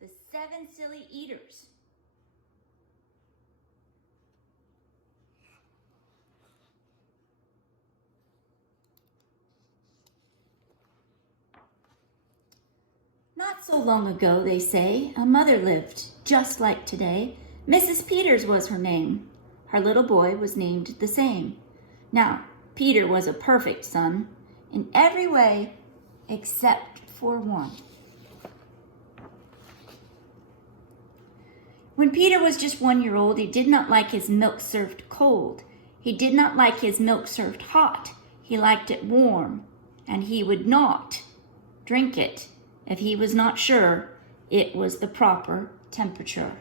The 7 Silly Eaters. Not so long ago, they say, a mother lived, just like today. Mrs. Peters was her name. Her little boy was named the same. Now, Peter was a perfect son in every way except for one. When Peter was just 1 year old, he did not like his milk served cold. He did not like his milk served hot. He liked it warm, and he would not drink it if he was not sure it was the proper temperature.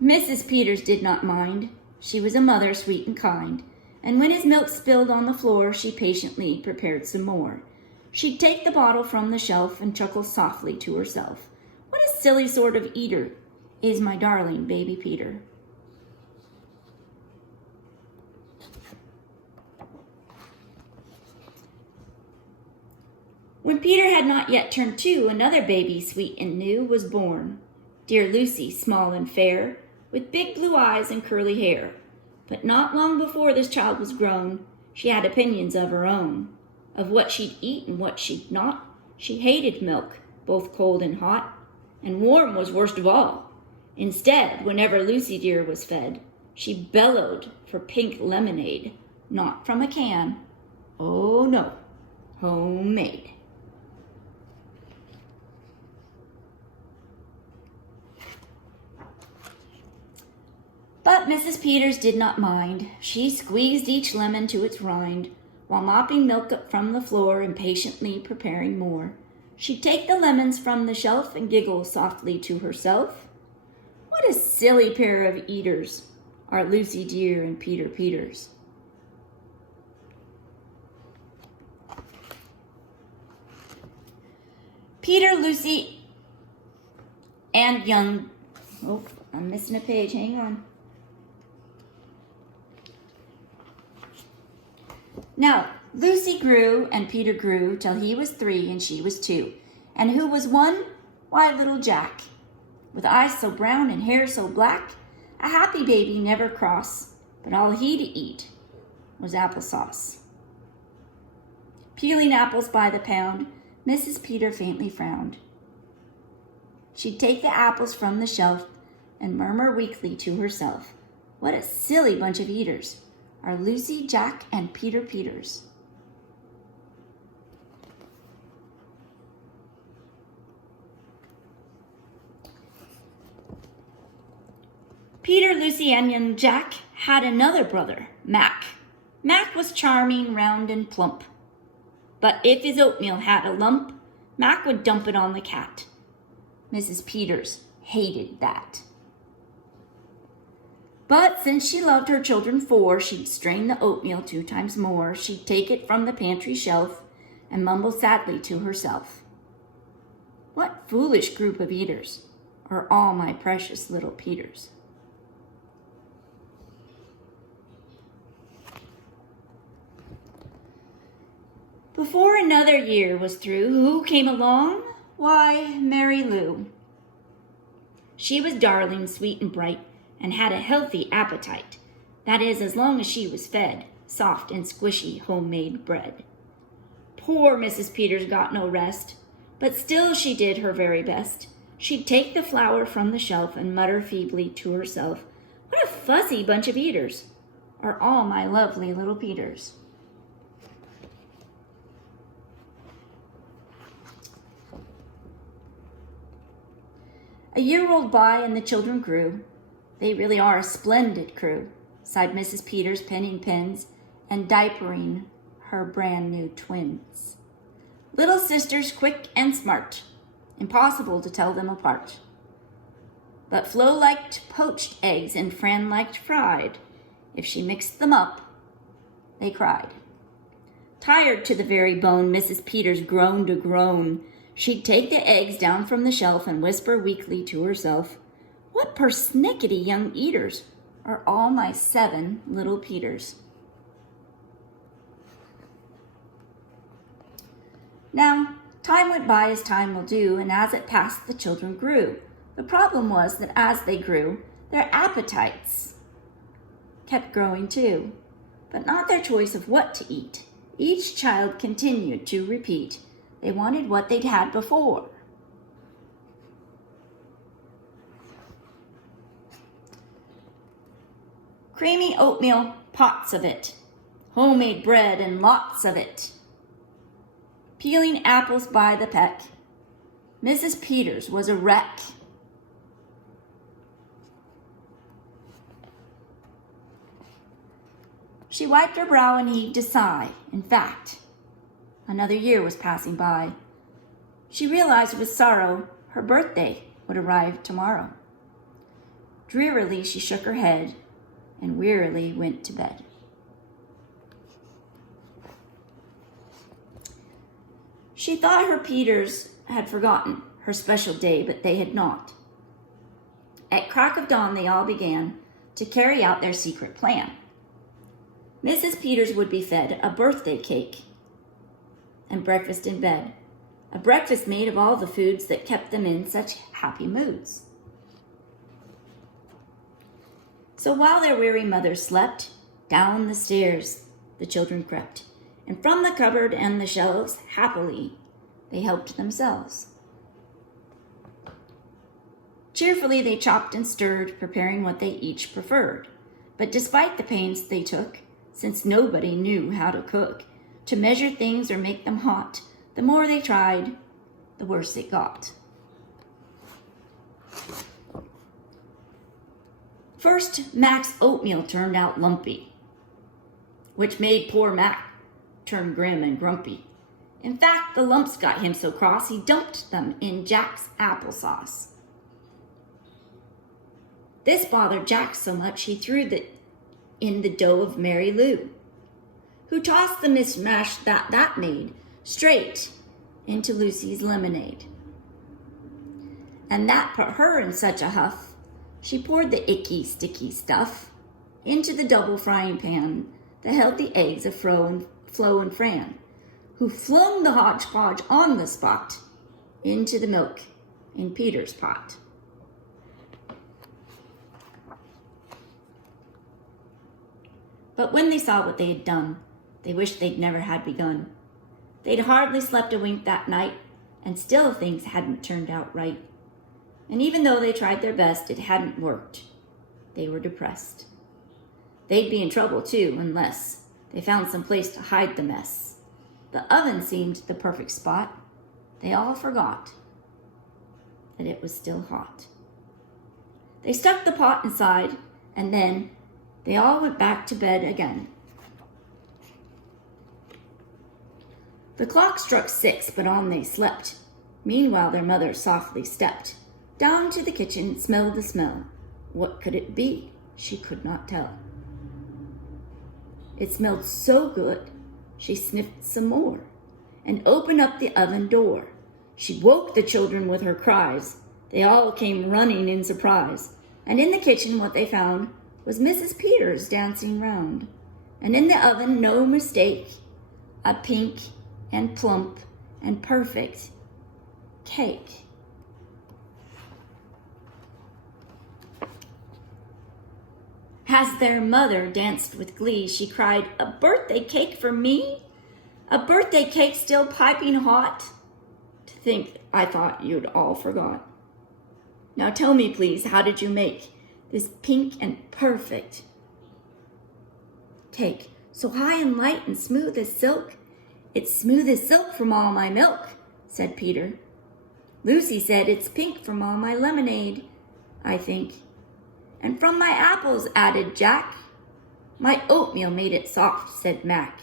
Mrs. Peters did not mind. She was a mother sweet and kind, and when his milk spilled on the floor, she patiently prepared some more. She'd take the bottle from the shelf and chuckle softly to herself. What a silly sort of eater is my darling baby Peter. When Peter had not yet turned 2, another baby, sweet and new, was born. Dear Lucy, small and fair, with big blue eyes and curly hair. But not long before this child was grown, she had opinions of her own, of what she'd eat and what she'd not. She hated milk, both cold and hot, and warm was worst of all. Instead, whenever Lucy dear was fed, she bellowed for pink lemonade, not from a can. Oh no, homemade. But Mrs. Peters did not mind. She squeezed each lemon to its rind, while mopping milk up from the floor and patiently preparing more. She'd take the lemons from the shelf and giggle softly to herself. What a silly pair of eaters are Lucy dear and Peter Peters. Peter, Lucy, and young... Oh, I'm missing a page. Hang on. Now, Lucy grew and Peter grew till he was 3 and she was 2. And who was one? Why, little Jack. With eyes so brown and hair so black, a happy baby never cross, but all he'd eat was applesauce. Peeling apples by the pound, Mrs. Peter faintly frowned. She'd take the apples from the shelf and murmur weakly to herself, what a silly bunch of eaters are Lucy, Jack, and Peter Peters. Peter, Lucy, and young Jack had another brother, Mac. Mac was charming, round, and plump. But if his oatmeal had a lump, Mac would dump it on the cat. Mrs. Peters hated that. But since she loved her children 4, she'd strain the oatmeal 2 times more. She'd take it from the pantry shelf and mumble sadly to herself, what foolish group of eaters are all my precious little Peters. Before another year was through, who came along? Why, Mary Lou. She was darling, sweet, and bright, and had a healthy appetite. That is, as long as she was fed soft and squishy homemade bread. Poor Mrs. Peters got no rest, but still she did her very best. She'd take the flour from the shelf and mutter feebly to herself, what a fussy bunch of eaters are all my lovely little Peters. A year rolled by and the children grew. They really are a splendid crew, sighed Mrs. Peters, penning pens and diapering her brand new twins. Little sisters quick and smart, impossible to tell them apart. But Flo liked poached eggs and Fran liked fried. If she mixed them up, they cried. Tired to the very bone, Mrs. Peters groaned a groan. She'd take the eggs down from the shelf and whisper weakly to herself, what persnickety young eaters are all my 7 little Peters. Now, Time went by as time will do, and as it passed, the children grew. The problem was that as they grew, their appetites kept growing too, but not their choice of what to eat. Each child continued to repeat. They wanted what they'd had before. Creamy oatmeal, pots of it. Homemade bread and lots of it. Peeling apples by the peck. Mrs. Peters was a wreck. She wiped her brow and heaved a sigh. In fact, another year was passing by. She realized with sorrow her birthday would arrive tomorrow. Drearily she shook her head and wearily went to bed. She thought her Peters had forgotten her special day, but they had not. At crack of dawn, they all began to carry out their secret plan. Mrs. Peters would be fed a birthday cake and breakfast in bed, a breakfast made of all the foods that kept them in such happy moods. So while their weary mother slept, down the stairs the children crept, and from the cupboard and the shelves, happily, they helped themselves. Cheerfully they chopped and stirred, preparing what they each preferred. But despite the pains they took, since nobody knew how to cook, to measure things or make them hot, the more they tried, the worse it got. First, Mac's oatmeal turned out lumpy, which made poor Mac turn grim and grumpy. In fact, the lumps got him so cross he dumped them in Jack's applesauce. This bothered Jack so much he threw in the dough of Mary Lou, who tossed the mishmash that made straight into Lucy's lemonade. And that put her in such a huff, she poured the icky, sticky stuff into the double frying pan that held the eggs of Flo and Fran, who flung the hodgepodge on the spot into the milk in Peter's pot. But when they saw what they had done, they wished they'd never had begun. They'd hardly slept a wink that night, and still things hadn't turned out right. And even though they tried their best, it hadn't worked. They were depressed. They'd be in trouble too, unless they found some place to hide the mess. The oven seemed the perfect spot. They all forgot that it was still hot. They stuck the pot inside, and then they all went back to bed again. The clock struck 6, but on they slept. Meanwhile, their mother softly stepped down to the kitchen, smelled the smell. What could it be? She could not tell. It smelled so good, she sniffed some more and opened up the oven door. She woke the children with her cries. They all came running in surprise. And in the kitchen, what they found was Mrs. Peters dancing round. And in the oven, no mistake, a pink and plump and perfect cake. As their mother danced with glee, she cried, "A birthday cake for me? A birthday cake still piping hot? To think I thought you'd all forgot. Now tell me, please, how did you make this pink and perfect cake? So high and light and smooth as silk? It's smooth as silk from all my milk," said Peter. Lucy said, "It's pink from all my lemonade, I think. And from my apples," added Jack. "My oatmeal made it soft," said Mac.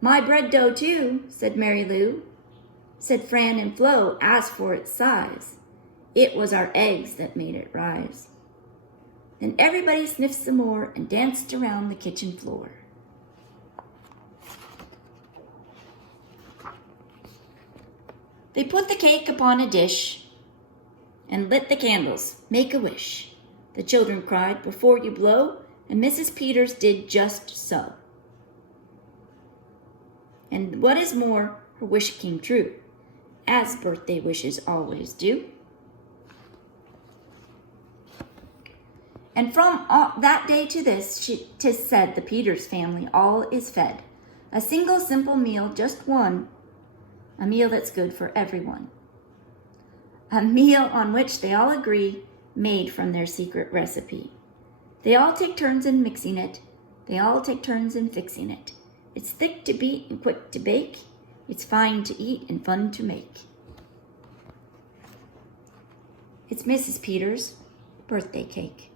"My bread dough, too," said Mary Lou. Said Fran and Flo, "As for its size, it was our eggs that made it rise." Then everybody sniffed some more and danced around the kitchen floor. They put the cake upon a dish and lit the candles. "Make a wish," the children cried, "before you blow," and Mrs. Peters did just so. And what is more, her wish came true. as birthday wishes always do. And from that day to this, 'tis said, the Peters family all is fed. A single simple meal, just one, a meal that's good for everyone. A meal on which they all agree, made from their secret recipe. They all take turns in mixing it. They all take turns in fixing it. It's thick to beat and quick to bake. It's fine to eat and fun to make. It's Mrs. Peters' birthday cake.